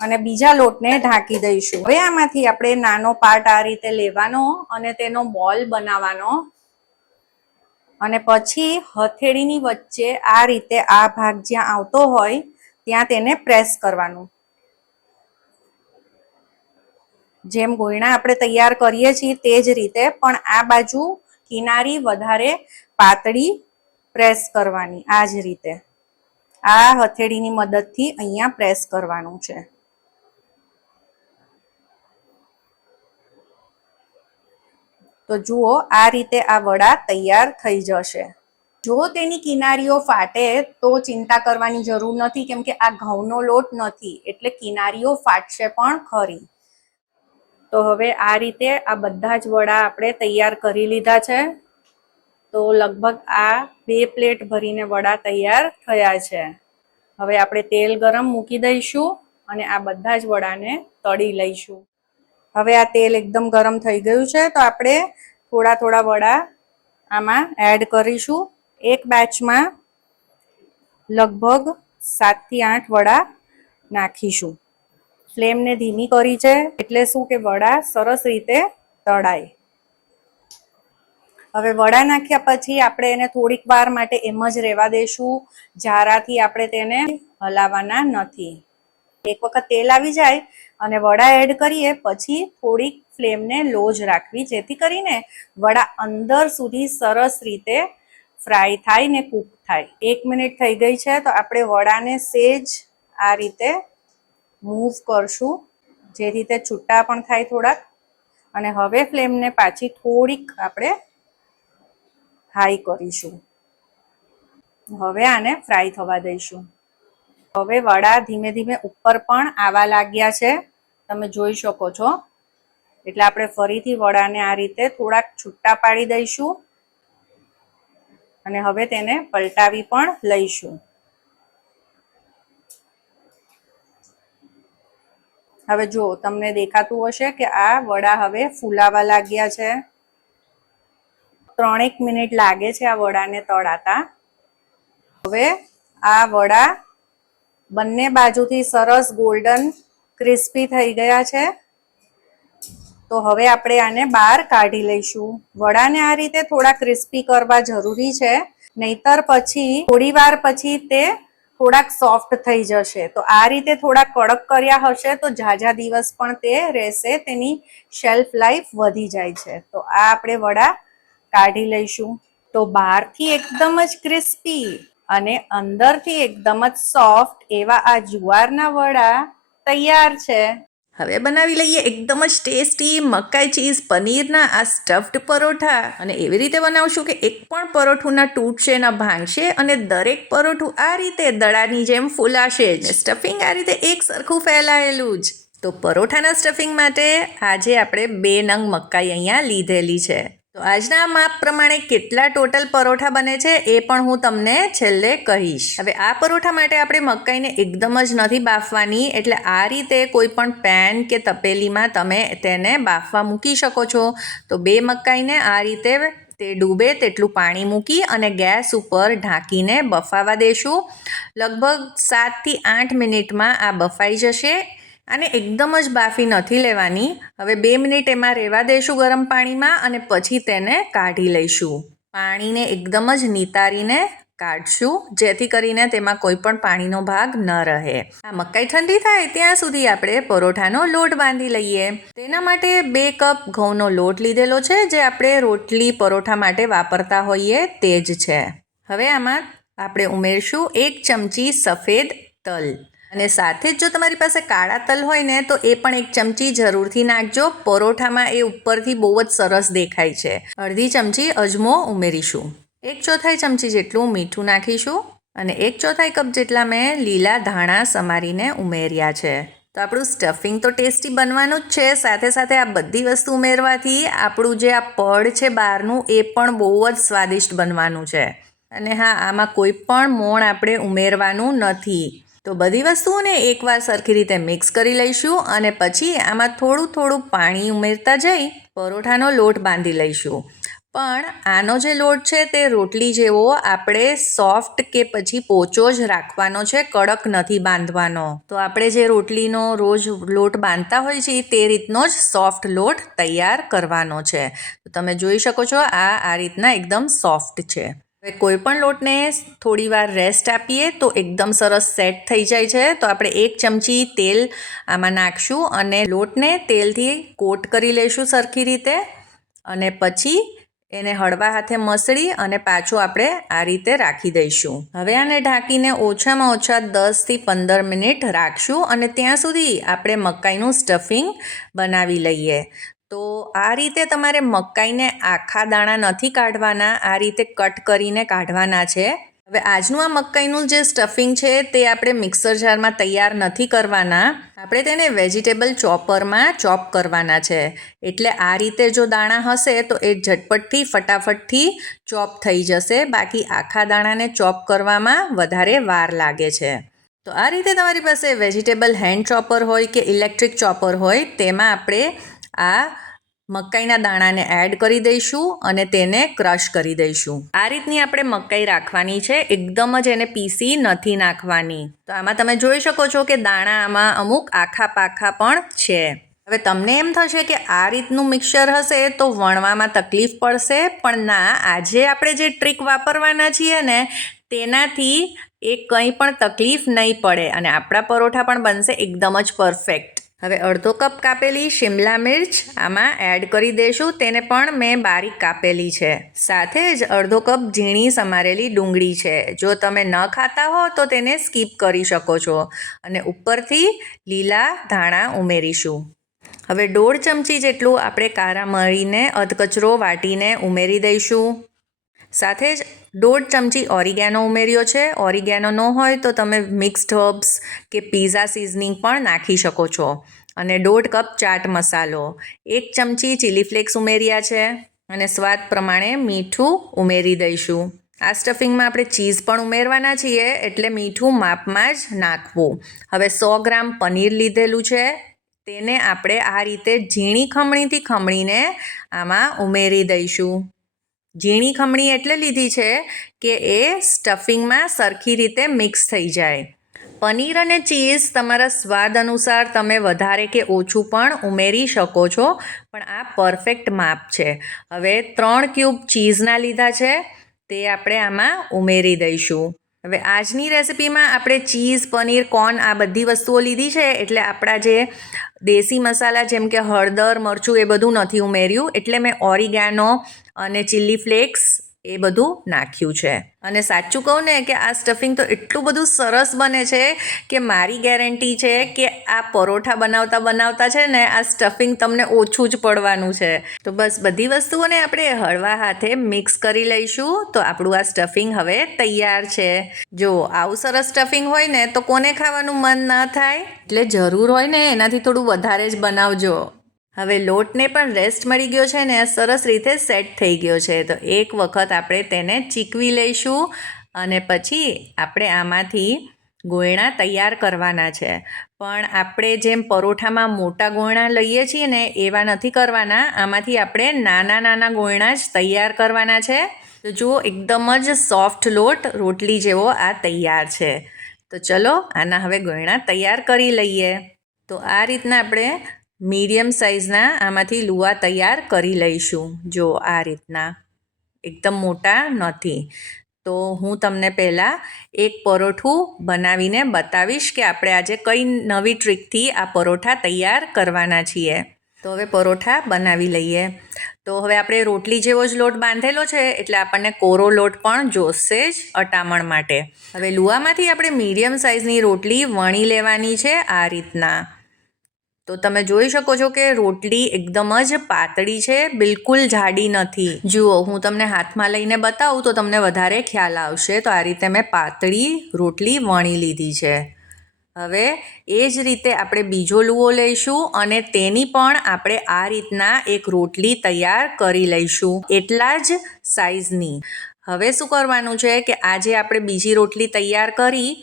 અને બીજા લોટને ઢાંકી દઈશું. હવે આમાંથી આપણે નાનો પાર્ટ આ રીતે લેવાનો અને તેનો બોલ બનાવવાનો, અને પછી હથેળીની વચ્ચે આ રીતે આ ભાગ જ્યાં આવતો હોય ત્યાં તેને પ્રેસ કરવાનું. જેમ ગોયણા આપણે તૈયાર કરીએ છીએ તે જ રીતે, પણ આ બાજુ કિનારી વધારે પાતળી પ્રેસ કરવાની. આ જ રીતે આ હથેળીની મદદથી અહીંયા પ્રેસ કરવાનું છે. તો જુઓ, આ રીતે આ વડા તૈયાર થઈ જશે. જો તેની કિનારીઓ ફાટે તો ચિંતા કરવાની જરૂર નથી, કેમ કે આ ઘઉંનો લોટ નથી એટલે કિનારીઓ ફાટશે પણ ખરી. તો હવે આ રીતે આ બધા જ વડા આપણે તૈયાર કરી લીધા છે. તો લગભગ આ 2 પ્લેટ ભરીને વડા તૈયાર થયા છે. હવે આપણે તેલ ગરમ મૂકી દઈશું અને આ બધા જ વડાને તળી લઈશું. હવે આ તેલ એકદમ ગરમ થઈ ગયું છે, તો આપણે થોડા થોડા વડા આમાં એડ કરીશું. એક બેચમાં લગભગ 7 થી 8 વડા નાખીશું. ફ્લેમને ધીમી કરી છે, એટલે શું કે વડા સરસ રીતે તળાય. હવે વડા નાખ્યા પછી આપણે એને થોડીક વાર માટે એમ જ રહેવા દઈશું. જારાથી આપણે તેને હલાવવાના નથી. એક વખત તેલ આવી જાય અને વડા એડ કરીએ પછી થોડીક ફ્લેમને લો જ રાખવી, જેથી કરીને વડા અંદર સુધી સરસ રીતે ફ્રાય થાય ને કૂક થાય. 1 મિનિટ થઈ ગઈ છે તો આપણે વડાને સેજ આ રીતે મૂવ કરશું, જે રીતે છૂટા પણ થાય થોડાક. અને હવે ફ્લેમને પાછી થોડીક આપણે હાઈ કરીશું. હવે આને ફ્રાય થવા દઈશું. હવે વડા ધીમે ધીમે ઉપર પણ આવવા લાગ્યા છે, તમે જોઈ શકો છો. એટલે આપણે ફરીથી વડાને આ રીતે થોડાક છૂટા પાડી દઈશું અને હવે તેને પલટાવી પણ લઈશું. હવે જો તમને દેખાતું હશે કે આ વડા હવે ફૂલાવા લાગ્યા છે. 3 મિનિટ લાગે છે આ વડાને તળાતા. હવે આ વડા બંને બાજુથી સરસ ગોલ્ડન ક્રિસ્પી થઈ ગયા છે. તો હવે આપણે આને બહાર કાઢી લઈશું. વડાને આ રીતે થોડા ક્રિસ્પી કરવા જરૂરી છે, નહીતર પછી થોડી વાર પછી તે થોડાક સોફ્ટ થઈ જશે. તો આ રીતે થોડા કડક કર્યા હશે તો ઝાઝા દિવસ પણ તે રહેશે, તેની શેલ્ફ લાઈફ વધી જાય છે. તો આ આપણે વડા કાઢી લઈશું. તો બહારથી એકદમ જ ક્રિસ્પી અને અંદરથી એકદમ જ સોફ્ટ એવા આ જુવારના વડા તૈયાર છે. હવે બનાવી લઈએ એકદમ જ ટેસ્ટી મકાઈ ચીઝ પનીરના આ સ્ટફ્ડ પરોઠા. અને એવી રીતે બનાવશું કે એક પણ પરોઠું ન તૂટશે ન ભાંગશે અને દરેક પરોઠું આ રીતે દડાની જેમ ફૂલાશે જ. સ્ટફિંગ આ રીતે એક સરખું ફેલાયેલું જ. તો પરોઠાના સ્ટફિંગ માટે આજે આપણે 2 નંગ મકાઈ અહીંયા લીધેલી છે. તો આજના માપ પ્રમાણે કેટલા ટોટલ પરોઠા બને છે એ પણ હું તમને છેલ્લે કહીશ. હવે આ પરોઠા માટે આપણે મકાઈને એકદમ જ નથી બાફવાની, એટલે આ રીતે કોઈ પણ પેન કે તપેલીમાં તમે તેને બાફવા મૂકી શકો છો. તો 2 મકાઈને આ રીતે તે ડૂબે તેટલું પાણી મૂકી અને ગેસ ઉપર ઢાંકીને બફાવા દેશું. લગભગ 7 થી 8 મિનિટમાં આ બફાઈ જશે. આને એકદમ જ બાફી નથી લેવાની. હવે 2 મિનિટ એમાં રહેવા દઈશું ગરમ પાણીમાં અને પછી તેને કાઢી લઈશું. પાણીને એકદમ જ નિતારીને કાઢશું, જેથી કરીને તેમાં કોઈ પણ પાણીનો ભાગ ન રહે. આ મકાઈ ઠંડી થાય ત્યાં સુધી આપણે પરોઠાનો લોટ બાંધી લઈએ. તેના માટે 2 કપ ઘઉંનો લોટ લીધેલો છે, જે આપણે રોટલી પરોઠા માટે વાપરતા હોઈએ તે જ છે. હવે આમાં આપણે ઉમેરશું 1 ચમચી સફેદ તલ. અને સાથે જ જો તમારી પાસે કાળા તલ હોય ને તો એ પણ 1 ચમચી જરૂરથી નાખજો. પરોઠામાં એ ઉપરથી બહુ જ સરસ દેખાય છે. અડધી ચમચી અજમો ઉમેરીશું. 1/4 ચમચી જેટલું મીઠું નાખીશું અને 1/4 કપ જેટલા મેં લીલા ધાણા સમારીને ઉમેર્યા છે. તો આપણું સ્ટફિંગ તો ટેસ્ટી બનવાનું જ છે, સાથે સાથે આ બધી વસ્તુ ઉમેરવાથી આપણું જે આ પડ છે બહારનું એ પણ બહુ જ સ્વાદિષ્ટ બનવાનું છે. અને હા, આમાં કોઈ પણ મોણ આપણે ઉમેરવાનું નથી. તો બધી વસ્તુઓને એકવાર સરખી રીતે મિક્સ કરી લઈશું અને પછી આમાં થોડું થોડું પાણી ઉમેરતા જઈ પરોઠાનો લોટ બાંધી લઈશું. પણ આનો જે લોટ છે તે રોટલી જેવો આપણે સોફ્ટ કે પછી પોચો જ રાખવાનો છે, કડક નથી બાંધવાનો. તો આપણે જે રોટલીનો રોજ લોટ બાંધતા હોય છે તે રીતનો જ સોફ્ટ લોટ તૈયાર કરવાનો છે. તો તમે જોઈ શકો છો આ રીતના એકદમ સોફ્ટ છે. હવે કોઈ પણ લોટને થોડી વાર રેસ્ટ આપીએ તો એકદમ સરસ સેટ થઈ જાય છે. તો આપણે 1 ચમચી તેલ આમાં નાખશું અને લોટને તેલથી કોટ કરી લઈશું સરખી રીતે અને પછી એને હળવા હાથે મસળી અને પાછું આપણે આ રીતે રાખી દઈશું. હવે આને ઢાંકીને ઓછામાં ઓછા 10 થી 15 મિનિટ રાખશું અને ત્યાં સુધી આપણે મકાઈનું સ્ટફિંગ બનાવી લઈએ. તો આ રીતે તમારે મકાઈને આખા દાણા નથી કાઢવાના, આ રીતે કટ કરીને કાઢવાના છે. હવે આજનું આ મકાઈનું જે સ્ટફિંગ છે તે આપણે મિક્સર જારમાં તૈયાર નથી કરવાના, આપણે તેને વેજીટેબલ ચોપરમાં ચોપ કરવાના છે. એટલે આ રીતે જો દાણા હશે તો એ ઝટપટથી ફટાફટથી ચોપ થઈ જશે. બાકી આખા દાણાને ચોપ કરવામાં વધારે વાર લાગે છે. તો આ રીતે તમારી પાસે વેજીટેબલ હેન્ડ ચોપર હોય કે ઇલેક્ટ્રિક ચોપર હોય તેમાં આપણે આ મકાઈના દાણાને એડ કરી દઈશું અને તેને ક્રશ કરી દઈશું. આ રીતની આપણે મકાઈ રાખવાની છે, એકદમ જ એને પીસી નથી નાખવાની. તો આમાં તમે જોઈ શકો છો કે દાણા આમાં અમુક આખા પાખા પણ છે. હવે તમને એમ થશે કે આ રીતનું મિક્સર હશે તો વણવામાં તકલીફ પડશે, પણ ના, આજે આપણે જે ટ્રીક વાપરવાના છીએ ને તેનાથી એ કંઈ પણ તકલીફ નહીં પડે અને આપણા પરોઠા પણ બનશે એકદમ જ પરફેક્ટ. હવે અડધો કપ કાપેલી શિમલા મિર્ચ આમાં એડ કરી દઈશું. તેને પણ મેં બારીક કાપેલી છે. સાથે જ અડધો કપ ઝીણી સમારેલી ડુંગળી છે. જો તમે ન ખાતા હો તો તેને સ્કીપ કરી શકો છો. અને ઉપરથી લીલા ધાણા ઉમેરીશું. હવે 1.5 ચમચી જેટલું આપણે કારા મરીને અધકચરો વાટીને ઉમેરી દઈશું. સાથે જ 1.5 ચમચી ઓરિગેનો ઉમેર્યો છે. ઓરિગેનો ન હોય તો તમે મિક્સ્ડ હર્બ્સ કે પીઝા સિઝનિંગ પણ નાખી શકો છો. અને 1.5 કપ ચાટ મસાલો, 1 ચમચી ચીલી ફ્લેક્સ ઉમેર્યા છે. અને સ્વાદ પ્રમાણે મીઠું ઉમેરી દઈશું. આ સ્ટફિંગમાં આપણે ચીઝ પણ ઉમેરવાના છીએ એટલે મીઠું માપમાં જ નાખવું. હવે 100 ગ્રામ પનીર લીધેલું છે. તેને આપણે આ રીતે ઝીણી ખમણીથી ખમણીને આમાં ઉમેરી દઈશું. ઝીણી ખમણી એટલે લીધી છે કે એ સ્ટફિંગમાં સરખી રીતે મિક્સ થઈ જાય. પનીર અને ચીઝ તમારા સ્વાદ અનુસાર તમે વધારે કે ઓછું પણ ઉમેરી શકો છો, પણ આ પરફેક્ટ માપ છે. હવે 3 ક્યુબ ચીઝના લીધા છે તે આપણે આમાં ઉમેરી દઈશું. હવે આજની રેસિપીમાં આપણે ચીઝ, પનીર, કોર્ન આ બધી વસ્તુઓ લીધી છે એટલે આપણા જે દેશી મસાલા જેમ કે હળદર, મરચું એ બધું નથી ઉમેર્યું. એટલે મેં ઓરિગેનો અને ચીલી ફ્લેક્સ એ બધું નાખ્યું છે. અને સાચું કહું ને કે આ સ્ટફિંગ તો એટલું બધું સરસ બને છે કે મારી ગેરંટી છે કે આ પરોઠા બનાવતા છે ને આ સ્ટફિંગ તમને ઓછું જ પડવાનું છે. તો બસ બધી વસ્તુઓને આપણે હળવા હાથે મિક્સ કરી લઈશું. તો આપણું આ સ્ટફિંગ હવે તૈયાર છે. જો આવું સરસ સ્ટફિંગ હોય ને તો કોને ખાવાનું મન ન થાય? એટલે જરૂર હોય ને એનાથી થોડું વધારે જ બનાવજો. હવે લોટને પણ રેસ્ટ મળી ગયો છે ને સરસ રીતે સેટ થઈ ગયો છે. તો એક વખત આપણે તેને ચીકવી લઈશું અને પછી આપણે આમાંથી ગોયણા તૈયાર કરવાના છે. પણ આપણે જેમ પરોઠામાં મોટા ગોયણા લઈએ છીએ ને એવા નથી કરવાના. આમાંથી આપણે નાના ગોયણા જ તૈયાર કરવાના છે. તો જુઓ એકદમ જ સોફ્ટ લોટ રોટલી જેવો આ તૈયાર છે. તો ચલો આના હવે ગોયણા તૈયાર કરી લઈએ. તો આ રીતના આપણે મીડિયમ સાઇઝના આમાંથી લુવા તૈયાર કરી લઈશું. જો આ રીતના એકદમ મોટા નથી. તો હું તમને પહેલાં એક પરોઠું બનાવીને બતાવીશ કે આપણે આજે કઈ નવી ટ્રીકથી આ પરોઠા તૈયાર કરવાના છીએ. તો હવે પરોઠા બનાવી લઈએ. તો હવે આપણે રોટલી જેવો જ લોટ બાંધેલો છે એટલે આપણને કોરો લોટ પણ જોશે જ અટામણ માટે. હવે લુવામાંથી આપણે મીડિયમ સાઇઝની રોટલી વણી લેવાની છે આ રીતના. તો તમે જોઈ શકો છો કે રોટલી એકદમ જ પાતળી છે, બિલકુલ જાડી નથી. જુઓ હું તમને હાથમાં લઈને બતાવું તો તમને વધારે ખ્યાલ આવશે. તો આ રીતે મેં પાતળી રોટલી વણી લીધી છે. હવે એ જ રીતે આપણે બીજો લુવો લઈશું અને તેની પણ આપણે આ રીતના એક રોટલી તૈયાર કરી લઈશું એટલા જ સાઇઝની. હવે શું કરવાનું છે કે આ જે આપણે બીજી રોટલી તૈયાર કરી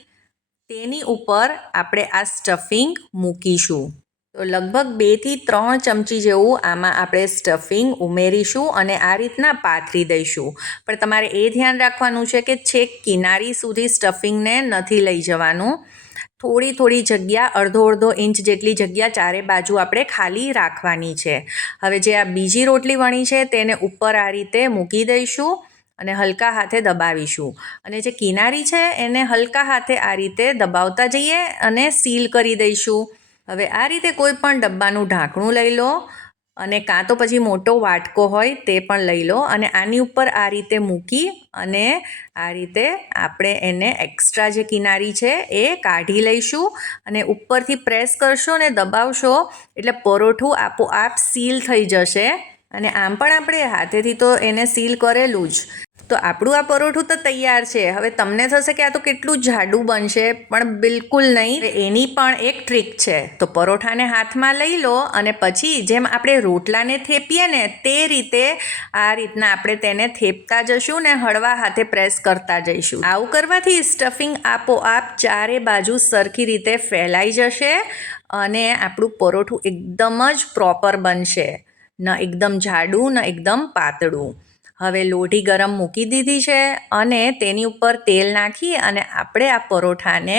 તેની ઉપર આપણે આ સ્ટફિંગ મૂકીશું. તો લગભગ 2 થી 3 ચમચી જેવું આમાં આપણે સ્ટફિંગ ઉમેરીશું અને આ રીતના પાથરી દઈશું. પણ તમારે એ ધ્યાન રાખવાનું છે કે છેક કિનારી સુધી સ્ટફિંગને નથી લઈ જવાનું. થોડી જગ્યા અડધો ઇંચ જેટલી જગ્યા ચારે બાજુ આપણે ખાલી રાખવાની છે. હવે જે આ બીજી રોટલી વણી છે તેને ઉપર આ રીતે મૂકી દઈશું અને હલકા હાથે દબાવીશું. અને જે કિનારી છે એને હલકા હાથે આ રીતે દબાવતા જઈએ અને સીલ કરી દઈશું. હવે આ રીતે કોઈ પણ ડબ્બાનું ઢાંકણું લઈ લો અને કાં તો પછી મોટો વાટકો હોય તે પણ લઈ લો અને આની ઉપર આ રીતે મૂકી અને આ રીતે આપણે એને એક્સ્ટ્રા જે કિનારી છે એ કાઢી લઈશું અને ઉપરથી પ્રેસ કરશો ને દબાવશો એટલે પરોઠું આપોઆપ સીલ થઈ જશે. અને આમ પણ આપણે હાથેથી તો એને સીલ કરેલું જ. તો આપણું આ પરોઠું તો તૈયાર છે. હવે તમને થશે કે આ તો કેટલું જાડું બનશે, પણ બિલકુલ નહીં. એની પણ એક ટ્રીક છે. તો પરોઠાને હાથમાં લઈ લો અને પછી જેમ આપણે રોટલાને થેપીએ ને તે રીતે આ રીતના આપણે તેને થેપતા જશું ને હળવા હાથે પ્રેસ કરતા જઈશું. આવું કરવાથી સ્ટફિંગ આપોઆપ ચારે બાજુ સરખી રીતે ફેલાઈ જશે અને આપણું પરોઠું એકદમ જ પ્રોપર બનશે. ન એકદમ જાડું ન એકદમ પાતળું. હવે લોઢી ગરમ મૂકી દીધી છે અને તેની ઉપર તેલ નાખી અને આપણે આ પરોઠાને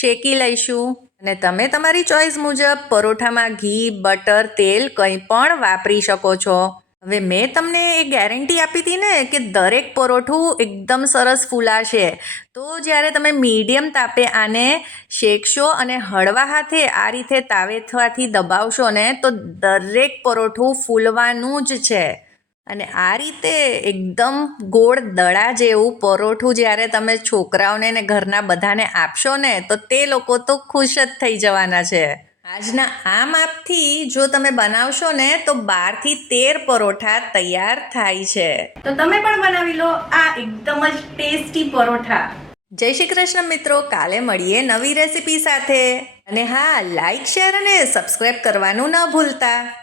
શેકી લઈશું. અને તમે તમારી ચોઈસ મુજબ પરોઠામાં ઘી, બટર, તેલ કંઈ પણ વાપરી શકો છો. હવે મેં તમને એ ગેરંટી આપી હતી ને કે દરેક પરોઠું એકદમ સરસ ફૂલાશે. તો જ્યારે તમે મીડિયમ તાપે આને શેકશો અને હળવા હાથે આ રીતે તાવેથાથી દબાવશો ને તો દરેક પરોઠું ફૂલવાનું જ છે. અને આ રીતે એકદમ ગોળ દડા જેવું પરોઠું જ્યારે તમે છોકરાઓને ને ઘરના બધાને આપશો ને તો તે લોકો તો ખુશ જ થઈ જવાના છે. આજના આ માપથી જો તમે બનાવશો ને તો 12 થી 13 પરોઠા તૈયાર થાય છે. તો તમે પણ બનાવી લો આ એકદમ જ ટેસ્ટી પરોઠા. જય શ્રી કૃષ્ણ મિત્રો, કાલે મળીએ નવી રેસીપી સાથે. અને હા, લાઈક, શેર અને સબસ્ક્રાઈબ કરવાનું ન ભૂલતા.